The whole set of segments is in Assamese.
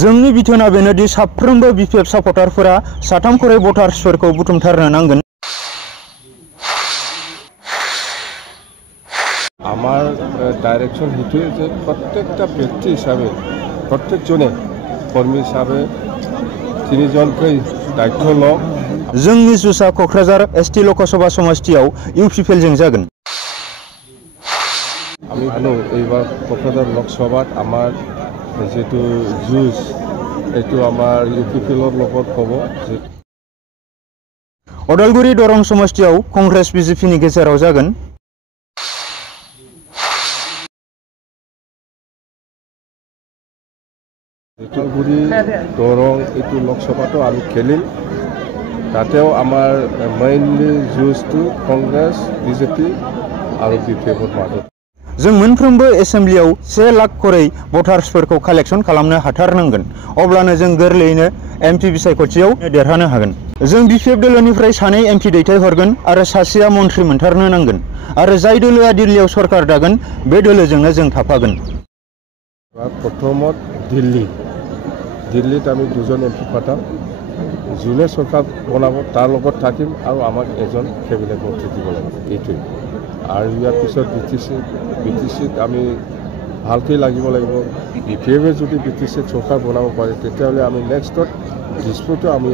जोंनि बिथोना बेनोदि साफ्रोमबो बिपिएफ सापर्टारफोरा साथाम खरै भटार्सफोरखौ बुथुमथारनो नांगोन। আমার ডাইরেকশন হেতুয়ে যে প্রত্যেকটা ব্যক্তি হিসাবে প্রত্যেকজনে কর্মী হিসাবে তিনজনকে দায়িত্ব লওক। जोंनि जुसा क'क्राझार एसटी लोकसभा समष्टियाव इउपिपिएलजों जागोन। আমি ভালো এইবার ক'ক্ৰাঝাৰ লোকসভাত আমাৰ যেটো যুঁজ এইটো আমাৰ ইউপিপিএলৰ লগত হ'ব। अदालगुरि दरं समष्टियाव कंग्रेस बिजेपिनि गेजेराव जागोन। अदालगुरि दरं এইটো লোকসভাটো আমি খেলিম। তাতেও আমার মেইনলি যুঁজটো কংগ্রেস বিজেপি আৰু বিপিএফৰ মাজত। जों मोनफ्रोमबो एसेम्ब्लियाव 1 लाख खरै भटार्सफोरखौ कालेक्शन खालामनो हाथारनांगोन। अब्लानो जों गोरलैयैनो एमपि बिसायख'थियाव देरहानो हागोन। जों बिपिएफ दोलोनिफ्राय 2 एमपि दैथायहरगोन आरो सासेया मन्त्रि मोनथारनो नांगोन आरो जाय दोलोआ दिल्लीयाव सरकार दागोन बे दोलोजोंनो जों थाफागोन। प्रथमत दिल्लीत আমি 2জন এমপি পাতাম। যোনে সরকার বনাব তার লগত থাকিম আৰু আমাক এজন কেবিনেট মন্ত্ৰী দিব লাগিব। এইটোই আৰু ইয়াৰ পিছত বিটিচিত আমি ভালকৈ লাগিব লাগিব। বিপিএফে যদি বিটিচিত চৰকাৰ বনাব পাৰে তেতিয়াহ'লে আমি নেক্সটত দিছপুৰটো আমি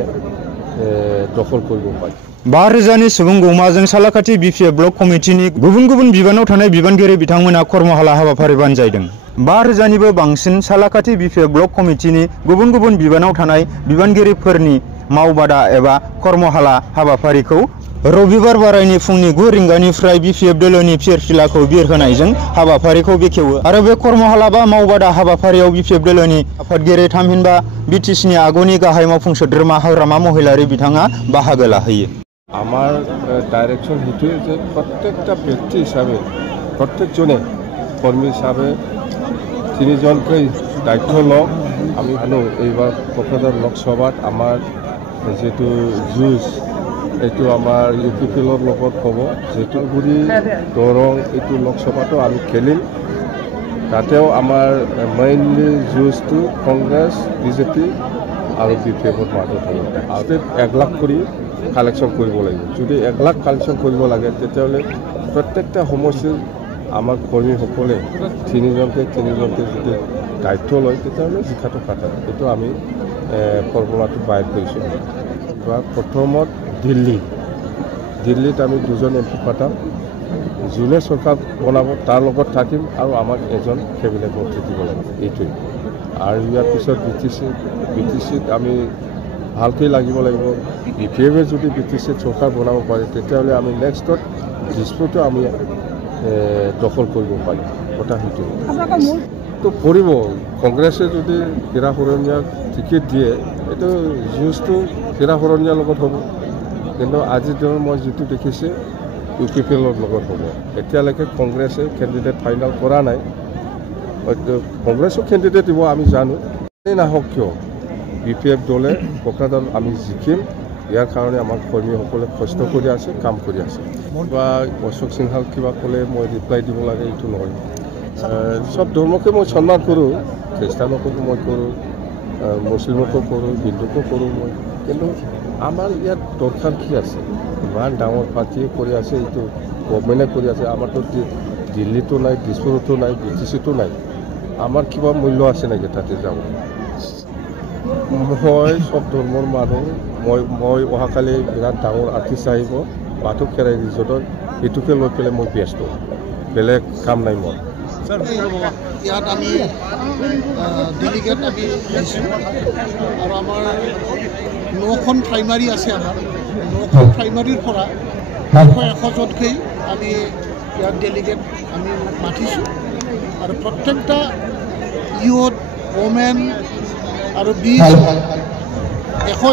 দখল কৰিব পাৰিম। 5,000नि सुबुं गौमाजों सालाकाथि बिपिएफ ब्लक कमिटिनि गुबुन गुबुन बिबानाव थानाय बिबानगिरि बिथांमोना कर्मशाला हाबाफारि बानजायदों। 5,000निबो बांसिन सालाकाथि बिपिएफ ब्लक कमिटिनि गुबुन गुबुन बिबानाव थानाय बिबानगिरिफोरनि मावबादा एबा कर्मशाला हाबाफारिखौ रबिबार बारायनि फुंनि 9 रिंगानिफ्राय बिपिएफ दोलोनि फिरफिलाखौ बिरहोनायजों हाबाफारिखौ बेखेवो आरो बे कर्मशाला बा मावबादा हाबाफारियाव बिपिएफ दोलोनि आफादगिरि थामहिनबा बिटिसिनि आगुनि गाहाय मावफुं सोद्रोमा हाग्रामा महिलारि बिथाङा बाहागो लाहैयो। আমার ডাইরেকশন হেতুয়ে যে প্রত্যেকটা ব্যক্তি হিসাবে প্রত্যেকজনে কর্মী হিসাবে তিনজনকে দায়িত্ব লওক। আমি ভালো এইবার ক'ক্ৰাঝাৰ লোকসভাত আমাৰ যেটো যুঁজ এইটো আমাৰ ইউপিপিএলৰ লগত হ'ব। অদালগুৰি দৰং এইটো লোকসভাটো আমি খেলিম। তাতেও আমাৰ মেইনলি যুঁজটো কংগ্ৰেস বিজেপি আৰু বিপিএফৰ মাজত হ'ব। আৰু 1 লাখ কৰি কালেকশ্যন কৰিব লাগিব। যদি 1 লাখ কালেকশ্যন কৰিব লাগে তেতিয়াহ'লে প্ৰত্যেকটা সমষ্টিৰ আমাৰ কৰ্মীসকলে তিনিজনকে যদি দায়িত্ব লয় তেতিয়াহ'লে জিকাটো কাটা। এইটো আমি ফৰ্মুলাটো বাহিৰ কৰিছোঁ। প্ৰথমত দিল্লীত আমি 2জন এমপি পাতাম। যোনে চৰকাৰ বনাব তাৰ লগত থাকিম আৰু আমাক এজন কেবিনেট মন্ত্ৰী দিব লাগিব। এইটোৱেই আৰু ইয়াৰ পিছত বিটিচিত আমি ভালকৈ লাগিব লাগিব। বিপিএফে যদি বিটিচিত চৰকাৰ বনাব পাৰে তেতিয়াহ'লে আমি নেক্সটত দিছপুৰটো আমি দখল কৰিব পাৰিম। কথা সেইটোৱে তো কৰিব। কংগ্ৰেছে যদি হিৰাসুৰণীয়াক টিকেট দিয়ে এইটো যুঁজটো হিৰাসুৰণীয়াৰ লগত হ'ব। কিন্তু আজিৰ দিনত মই যিটো দেখিছোঁ ইউপিপিএলৰ লগত হ'ব। এতিয়ালৈকে কংগ্ৰেছে কেণ্ডিডেট ফাইনেল কৰা নাই। কংগ্ৰেছো কেণ্ডিডেট দিব আমি জানো। নাহক কিয় বিপিএফ দলে ক'ক্ৰাঝাৰ আমি জিকিম। ইয়াৰ কাৰণে আমাৰ কৰ্মীসকলে কষ্ট কৰি আছে, কাম কৰি আছে। বা অশোক সিনহাল কিবা ক'লে মই ৰিপ্লাই দিব লাগে এইটো নহয়। সব ধৰ্মকে মই সন্মান কৰোঁ। খ্ৰীষ্টানকো মই কৰোঁ, মুছলিমকো কৰোঁ, হিন্দুকো কৰোঁ মই। কিন্তু আমাৰ ইয়াত দৰকাৰ কি আছে? ইমান ডাঙৰ পাৰ্টিয়ে কৰি আছে, এইটো গভৰ্ণমেণ্টে কৰি আছে। আমাৰতো দিল্লীতো নাই, দিছপুৰতো নাই, বিটিচিতো নাই। আমাৰ কিবা মূল্য আছে নেকি তাতে যাব? মই সব ধৰ্মৰ মানুহ। মই অহাকালি বিৰাট ডাঙৰ আৰ্টিষ্ট আহিব বাথৌ খেৰাই ৰিজৰ্টত। এইটোকে লৈ পেলাই মই ব্যস্ত, বেলেগ কাম নাই মোৰ। ইয়াত আমি ডেলিগেট আমি দিছোঁ আৰু আমাৰ 9খন প্ৰাইমাৰী আছে। আমাৰ 9খন প্ৰাইমাৰীৰ পৰা 100জনকেই আমি ইয়াত ডেলিগেট আমি মাতিছোঁ আৰু প্ৰত্যেকটা ইউথ ওমেন আৰু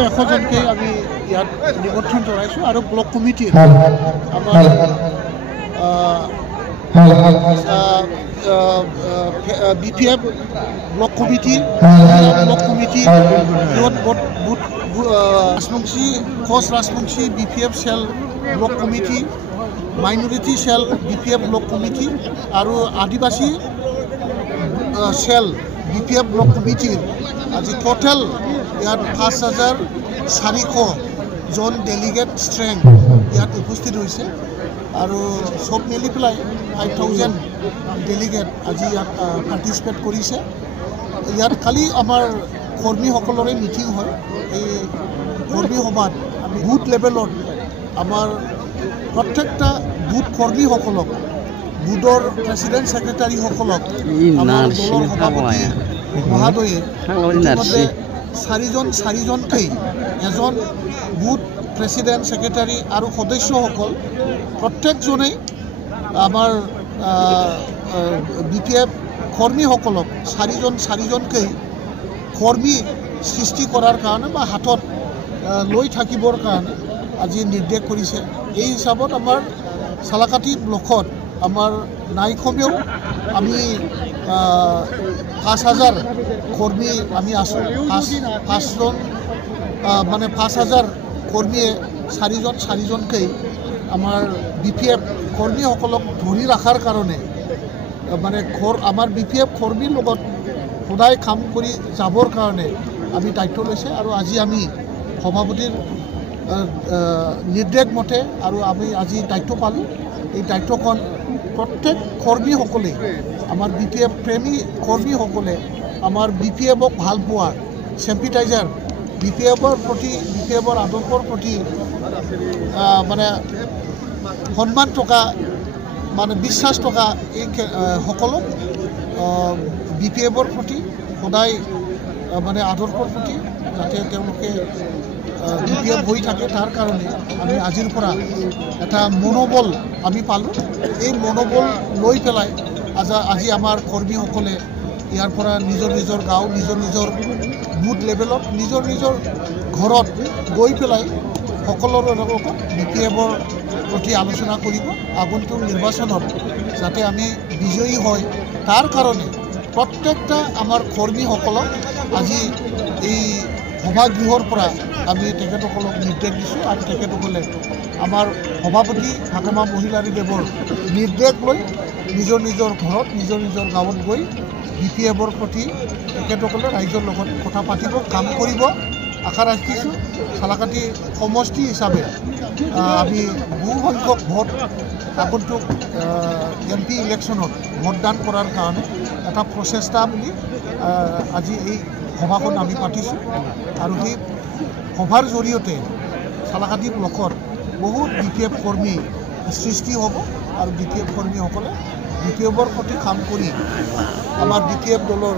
100জনকে আমি ইয়াত নিমন্ত্ৰণ জনাইছোঁ। আৰু ব্লক কমিটিৰ আমাৰ বিপিএফ ব্লক কমিটি ৰাজবংশী খোজ Rajbongshi BPF cell block committee, minority cell BPF block committee আৰু আদিবাসী সেল বিপিএফ ব্লক কমিটিৰ আজি টোটেল ইয়াত ৫,৪০০জন ডেলিগেট ষ্ট্ৰেংথ ইয়াত উপস্থিত হৈছে আৰু সব মিলি পেলাই 5,000 ডেলিগেট আজি ইয়াত পাৰ্টিচিপেট কৰিছে। ইয়াত কালি আমাৰ কৰ্মীসকলৰে মিটিং হয়। এই কৰ্মী সভাত আমি বুথ লেভেলত আমাৰ প্ৰত্যেকটা বুথ কৰ্মীসকলক বুথৰ প্ৰেচিডেণ্ট ছেক্ৰেটাৰীসকলক আমাৰ দলৰ সভাপতি মহোদয়ে ইতিমধ্যে চাৰিজনকেই এজন বুথ প্ৰেচিডেণ্ট ছেক্ৰেটাৰী আৰু সদস্যসকল প্ৰত্যেকজনেই আমাৰ BPF কৰ্মীসকলক চাৰিজনকেই কৰ্মী সৃষ্টি কৰাৰ কাৰণে বা হাতত লৈ থাকিবৰ কাৰণে আজি নিৰ্দেশ কৰিছে। এই হিচাপত আমাৰ চালাকাটি ব্লকত আমাৰ নাই কমেও আমি 5,000 কৰ্মী আমি আছোঁ। পাঁচজন মানে 5,000 কৰ্মীয়ে চাৰিজনকেই আমাৰ BPF কৰ্মীসকলক ধৰি ৰখাৰ কাৰণে মানে আমাৰ BPF কৰ্মীৰ লগত সদায় কাম কৰি যাবৰ কাৰণে আমি দায়িত্ব লৈছে আৰু আজি আমি সভাপতিৰ নিৰ্দেশ মতে আৰু আমি আজি দায়িত্ব পালোঁ। এই দায়িত্বখন প্ৰত্যেক কৰ্মীসকলে আমাৰ BPF প্ৰেমী কৰ্মীসকলে আমাৰ BPFক ভাল পোৱা চেম্পিটাইজাৰ BPFৰ প্ৰতি BPFৰ আদৰ্শৰ প্ৰতি মানে সন্মান থকা মানে বিশ্বাস থকা এই সকলক BPFৰ প্ৰতি সদায় মানে আদৰ্শৰ প্ৰতি যাতে তেওঁলোকে BPF হৈ থাকে তাৰ কাৰণে আমি আজিৰ পৰা এটা মনোবল আমি পালোঁ। এই মনোবল লৈ পেলাই আজি আমাৰ কৰ্মীসকলে ইয়াৰ পৰা নিজৰ গাঁও নিজৰ বুথ লেভেলত নিজৰ ঘৰত গৈ পেলাই সকলোৰে লগত BPFৰ প্ৰতি আলোচনা কৰিব। আগন্তুক নিৰ্বাচনত যাতে আমি বিজয়ী হয় তাৰ কাৰণে প্ৰত্যেকটা আমাৰ কৰ্মীসকলক আজি এই সভাগৃহৰ পৰা আমি তেখেতসকলক নিৰ্দেশ দিছোঁ আৰু তেখেতসকলে আমাৰ সভাপতি হাকমা মহিলাৰী দেৱৰ নিৰ্দেশ লৈ নিজৰ ঘৰত নিজৰ গাঁৱত গৈ BPFৰ প্ৰতি তেখেতসকলে ৰাইজৰ লগত কথা পাতিব কাম কৰিব। আশা ৰাখিছোঁ চালাকাটি সমষ্টি হিচাপে আমি বহু সংখ্যক ভোট আগন্তুক MP ইলেকশ্যনত ভোটদান কৰাৰ কাৰণে এটা প্ৰচেষ্টা বুলি আজি এই সভাখন আমি পাতিছোঁ আৰু সেই সভাৰ জৰিয়তে চালাকাটি ব্লকত বহুত BPF কৰ্মী সৃষ্টি হ'ব আৰু BPF কৰ্মীসকলে BPFৰ প্ৰতি কাম কৰি আমাৰ BPF দলৰ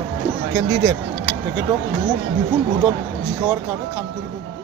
কেণ্ডিডেট তেখেতক বহুত বিপুল ভোটত জিকাবৰ কাৰণে কাম কৰিব বুলি